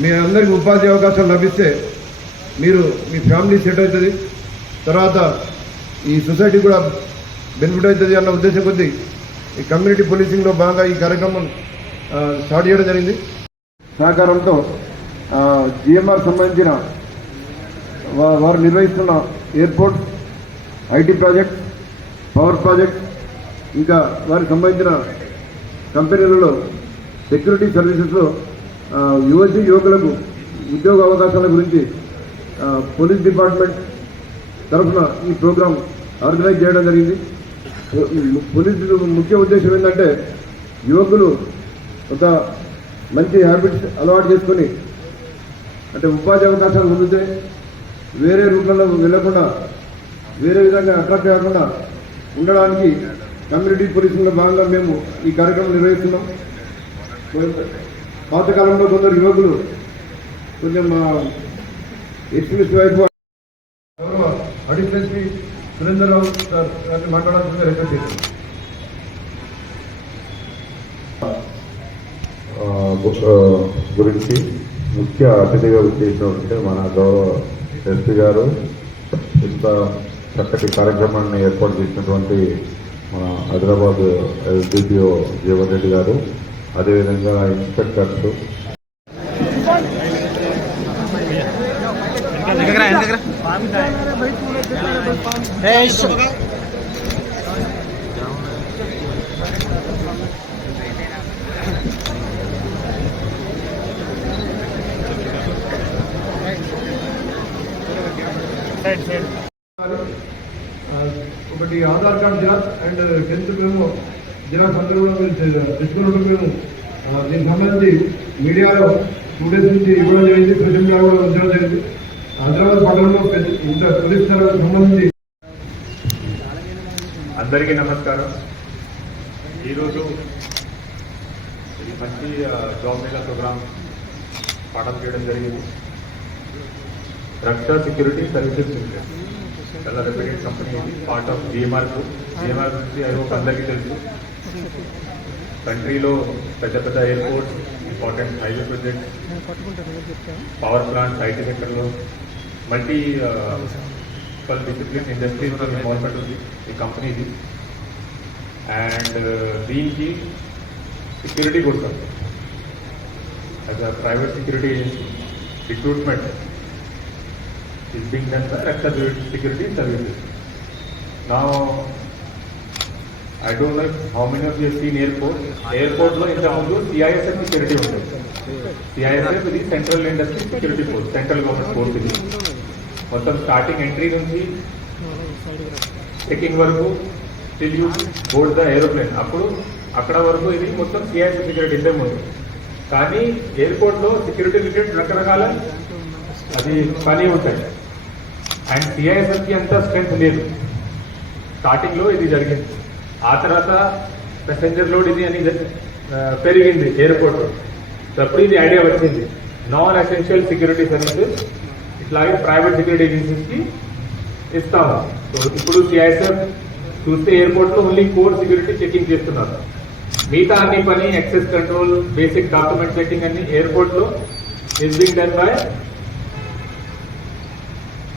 మీ అందరికీ ఉపాధి అవకాశాలు లభిస్తే మీరు మీ ఫ్యామిలీ సెట్ అవుతుంది, తర్వాత ఈ సొసైటీ కూడా బెనిఫిట్ అవుతుంది అన్న ఉద్దేశం కొద్దీ ఈ కమ్యూనిటీ పోలీసింగ్లో భాగంగా ఈ కార్యక్రమం స్టార్ట్ చేయడం జరిగింది. సహకారంతో జిఎంఆర్ సంబంధించిన వారు నిర్వహిస్తున్న airport, IT project, power project, ఇంకా వారికి సంబంధించిన కంపెనీలలో సెక్యూరిటీ సర్వీసెస్లో యువకులకు ఉద్యోగ అవకాశాల గురించి పోలీస్ డిపార్ట్మెంట్ తరఫున ఈ ప్రోగ్రాం ఆర్గనైజ్ చేయడం జరిగింది. పోలీసు ముఖ్య ఉద్దేశం ఏంటంటే యువకులు ఒక మంచి హ్యాబిట్స్ అలవాటు చేసుకొని అంటే ఉపాధి అవకాశాలు పొందితే వేరే రూట్లలో వెళ్లకుండా వేరే విధంగా అట్రాక్ట్ కాకుండా ఉండడానికి కమ్యూనిటీ పోలీసింగ్లో భాగంగా మేము ఈ కార్యక్రమం నిర్వహిస్తున్నాం. పాతకాలంలో కొందరు యువకులు కొంచెం ఎక్స్ట్రీమిస్ట్ వైపు అడిషనల్ శ్రీ సురేంద్రరావు సార్ గారిని మాట్లాడాల్సిందే రిక్వెస్ట్ చేస్తున్నాం. గురించి ముఖ్య అతిథిగా వచ్చేసినటువంటి మన గౌరవ ఎస్పీ గారు, ఇంత చక్కటి కార్యక్రమాన్ని ఏర్పాటు చేసినటువంటి మన హైదరాబాద్ ఎస్డిపిఓ జీవన్ రెడ్డి గారు, అదేవిధంగా ఇన్స్పెక్టర్స్, ఒకటి Aadhaar card xerox and 10th మేము జిరాక్స్ అందరూ కూడా తెచ్చుకున్నట్టు మేము దీనికి సంబంధించి మీడియాలో 2 days నుంచి ఇవ్వడం జరిగింది, సోషల్ మీడియా కూడా ఉంచడం జరిగింది. హైదరాబాద్ పట్టణంలో ఇంత పోలీస్ సంబంధించి అందరికీ నమస్కారం. ఈరోజు ఇది మంచి జాబ్ మేళా ప్రోగ్రాం పాఠం చేయడం జరిగింది. రక్షా సెక్యూరిటీ సర్వీసెస్ లిమిటెడ్ చాలా రెప్యూటెడ్ కంపెనీ, ఇది పార్ట్ ఆఫ్ జిఎంఆర్ నుంచి ఐ హోప్ అందరికీ తెలుసు. కంట్రీలో పెద్ద పెద్ద airports, important highway projects, power plants, IT సెక్టర్లో మల్టీ డిసిప్లిన్ ఇండస్ట్రీస్లో ఇన్వాల్వ్మెంట్ ఉంది ఈ కంపెనీది. అండ్ దీనికి సెక్యూరిటీ కోసం as a private security agency recruitment is being done by Raksha Security Services. Now, I don't know how many of you have seen airport. Airport lo inta mundu CISF security undi. CISF is Central Industry Security Force, Central Government Force ఇది. మొత్తం starting entry నుంచి checking వరకు till you board the aeroplane అప్పుడు అక్కడ వరకు ఇది మొత్తం CISF security ఇంతే ముందు. కానీ ఎయిర్పోర్ట్లో సెక్యూరిటీ రిలేటెడ్ రకరకాల అది పని ఉంటాయి. అండ్ సిఐఎస్ఎఫ్కి అంత స్ట్రెంత్ లేదు. స్టార్టింగ్లో ఇది జరిగింది, ఆ తర్వాత ప్యాసెంజర్ లోడ్ ఇది అని పెరిగింది ఎయిర్పోర్ట్లో. అప్పుడు ఇది ఐడియా వచ్చింది, నాన్ ఎసెన్షియల్ సెక్యూరిటీ సర్వీసెస్ ఇట్లాగే ప్రైవేట్ సెక్యూరిటీ ఏజెన్సీస్కి ఇస్తాము. సో ఇప్పుడు సిఐఎస్ఎఫ్ చూస్తే ఎయిర్పోర్ట్లో ఓన్లీ కోర్ సెక్యూరిటీ చెకింగ్ చేస్తున్నారు. మిగతా అన్ని పని access control, basic document checking అన్ని ఎయిర్పోర్ట్లో is being done by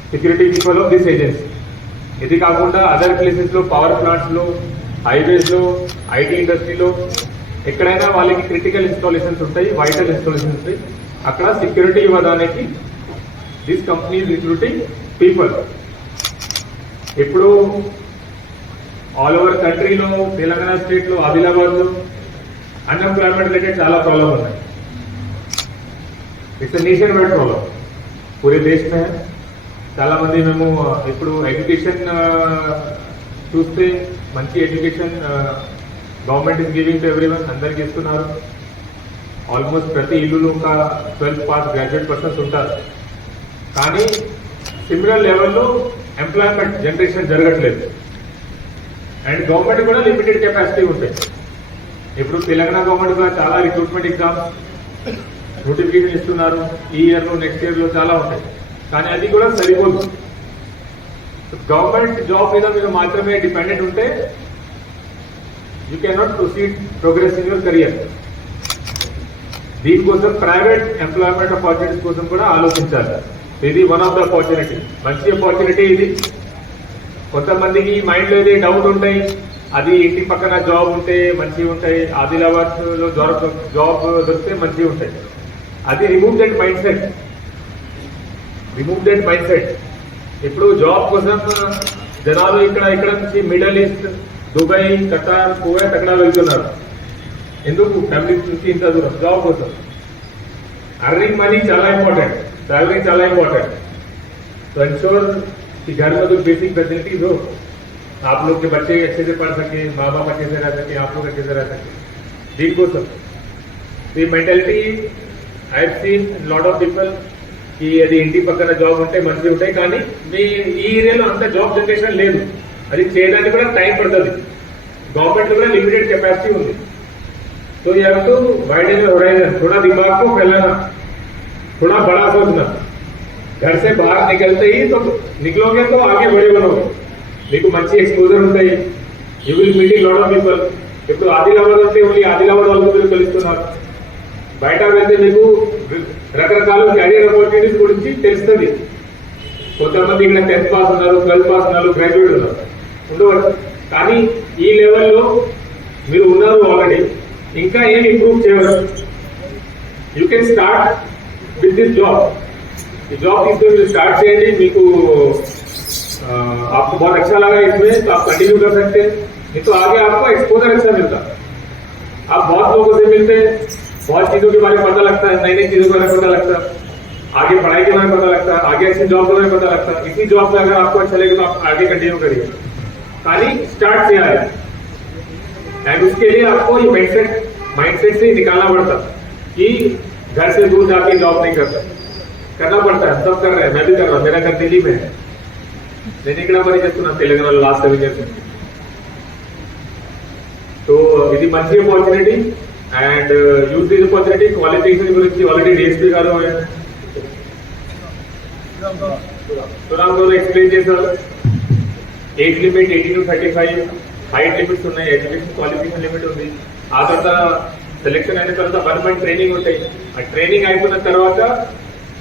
security people of this agency. ఇది కాకుండా అదర్ ప్లేసెస్లో, పవర్ ప్లాంట్స్లో, హైవేస్లో, ఐటీ ఇండస్ట్రీలో ఎక్కడైనా వాళ్ళకి క్రిటికల్ ఇన్స్టాలేషన్స్ ఉంటాయి, వైటల్ ఇన్స్టాలేషన్స్ ఉంటాయి. అక్కడ సెక్యూరిటీ ఇవ్వడానికి దిస్ కంపెనీ రిక్రూటింగ్ పీపుల్. ఇప్పుడు ఆల్ ఓవర్ కంట్రీలో, తెలంగాణ స్టేట్లో, ఆదిలాబాద్లో అన్ఎంప్లాయ్మెంట్ రిలేటెడ్ చాలా ప్రాబ్లమ్ ఉన్నాయి. ఇట్స్ నేషన్ వైడ్ ప్రాబ్లం, పూరే దేశ్ మే. చాలా మంది మేము ఇప్పుడు ఎడ్యుకేషన్ చూస్తే మంచి education government is giving to everyone, అందరికి ఇస్తున్నారు. ఆల్మోస్ట్ ప్రతి ఇల్లులో ఒక 12th పాస్ గ్రాడ్యుయేట్ పర్సన్స్ ఉంటారు. కానీ సిమిలర్ లెవెల్లో ఎంప్లాయ్మెంట్ జనరేషన్ జరగట్లేదు. అండ్ గవర్నమెంట్ కూడా లిమిటెడ్ కెపాసిటీ ఉంటాయి. ఇప్పుడు తెలంగాణ గవర్నమెంట్ కూడా చాలా రిక్రూట్మెంట్ ఎగ్జామ్స్ నోటిఫికేషన్ ఇస్తున్నారు. ఈ ఇయర్లో, నెక్స్ట్ ఇయర్లో చాలా ఉంటాయి. కానీ అది కూడా సరిపోదు. గవర్నమెంట్ జాబ్ మీద మీరు మాత్రమే డిపెండెంట్ ఉంటే you can not proceed progress in your career. దీనికోసం ప్రైవేట్ ఎంప్లాయ్మెంట్ ఆపర్చునిటీస్ కోసం కూడా ఆలోచించాలి. ఇది వన్ ఆఫ్ ద ఆపర్చునిటీ, మంచి ఆపర్చునిటీ ఇది. కొంతమందికి మైండ్ లో ఇది డౌట్ ఉంటాయి, అది ఇంటి పక్కన జాబ్ ఉంటే మంచిగా ఉంటాయి, ఆదిలాబాద్ లో జాబ్ దొరికితే మంచిగా ఉంటాయి. అది రిమూవ్ దట్ మైండ్ సెట్. ఇప్పుడు జాబ్ కోసం జనాలు ఇక్కడ నుంచి middle east, Dubai, Qatar, Kuwait అక్కడ వెళ్తున్నారు. ఎందుకు? ఫ్యామిలీ నుంచి ఇంత దూరం జాబ్ కోసం. अर्निंग मनी చాలా इंपॉर्टेंट, सैलरी చాలా इंपॉर्टेंट. तो इंश्योर कि घर में जो बेसिक फैसिलिटीज हो, आप लोग के बच्चे अच्छे से पढ़ सके, माँ बाप अच्छे से रह सके, आप लोग अच्छे से रह सके. దీనికోసం ఈ mentality I have seen lot of people కి అది ఇంటి పక్కన జాబ్ ఉంటే మంచిగా ఉంటాయి, కానీ మీ ఈ ఏరియాలో అంత జాబ్ జనరేషన్ లేదు. అది చేయడానికి కూడా టైం పడుతుంది. गवर्नमेंट को लिमिटेड कैपेसिटी होती. तो you have to widen your horizon, थोड़ा दिमाग को फैलाना, थोड़ा बड़ा सोचना. घर से बाहर निकलते ही तो निकलोगे तो आगे बड़े बनोगे, మీకు మంచి ఎక్స్పోజర్ ఉంటాయి. You will meeting lot of people. ఇప్పుడు ఆదిలాబాద్ అంటే ఓన్లీ ఆదిలాబాద్ వాళ్ళతో మీరు కలుస్తున్నారు. బయట వెళ్తే మీకు రకరకాల కెరీర్ ఆపర్చునిటీస్ గురించి తెలుస్తుంది. కొంతమంది ఇక్కడ 10th పాస్ ఉన్నారు, 12th పాస్ ఉన్నారు, గ్రాడ్యుయేట్ ఉన్నారు, ఉండవచ్చు. కానీ ఈ లెవెల్లో మీరు ఉన్నారు ఆల్రెడీ, ఇంకా ఏం ఇంప్రూవ్ చేయవచ్చు. You can start with this job. ఈ జాब इसमें स्टार्ट చేయండి. మీకు आपको बहुत अच्छा लगा इसमें तो आप कंटिन्यू कर सकते हैं. नहीं तो आगे आपको एक्सपोजर अच्छा मिलता. आप बहुत लोगों से मिलते हैं, बहुत चीजों के बारे में पता लगता है, नई नई चीजों के बारे में पता लगता है, आगे पढ़ाई के बारे में पता लगता है, आगे अच्छी जॉब के बारे में पता लगता है. इसी जॉब में अगर आपको अच्छा लगे तो आप आगे कंटिन्यू करिए. खाली स्टार्ट से आए एंड उसके लिए आपको ये माइंडसेट से निकालना पड़ता कि घर से दूर जाके जॉब नहीं करना पड़ता है. सब कर रहे हैं, मैं भी कर रहा हूँ. मेरा घर दिल्ली में है, నేను ఇక్కడ పని చేస్తున్నాను తెలంగాణలో లాస్ట్ 7 years. సో ఇది మంచి opportunity and use this opportunity. Qualification గురించి ఆల్రెడీ డిఎస్పీ గారు సునామ్ గారు ఎక్స్ప్లెయిన్ చేశారు. Age limit 18 to 35, height limits ఉన్నాయి, ఎడ్యుకేషన్ క్వాలిఫికేషన్ లిమిట్ ఉంది. ఆ తర్వాత సెలెక్షన్ అయిన తర్వాత 1 month ట్రైనింగ్ ఉంటాయి. ఆ ట్రైనింగ్ అయిపోయిన తర్వాత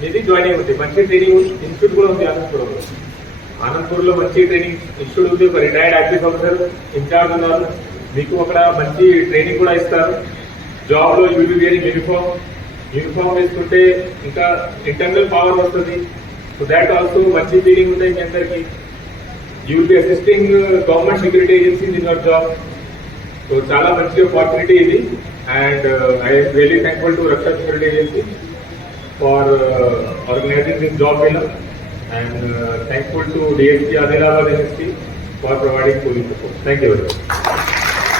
మీది జాయినింగ్ ఉంటుంది. మంచి ట్రైనింగ్ ఇన్స్టిట్యూట్ కూడా ఉంది ఆనందపూర్లో మంచి ట్రైనింగ్ ఇన్స్టిట్యూట్ ఉంది. ఒక రిటైర్డ్ ఐపీఎస్ ఆఫీసర్ ఇన్ఛార్జ్ ఉన్నారు, మీకు అక్కడ మంచి ట్రైనింగ్ కూడా ఇస్తారు. జాబ్ లో యూ విల్ వేరింగ్ యూనిఫామ్ వేసుకుంటే ఇంకా ఇంటర్నల్ పవర్ వస్తుంది. సో దాట్ ఆల్సో మంచి ఫీలింగ్ ఉంటుంది మీ అందరికి. You will be assisting government security agencies in your job. So చాలా మంచి ఆపర్చునిటీ ఇది. And I really thankful to Raksha security agency for organising this job mela. And thankful to DSP Adilabad NSP for providing police support. Thank you very much.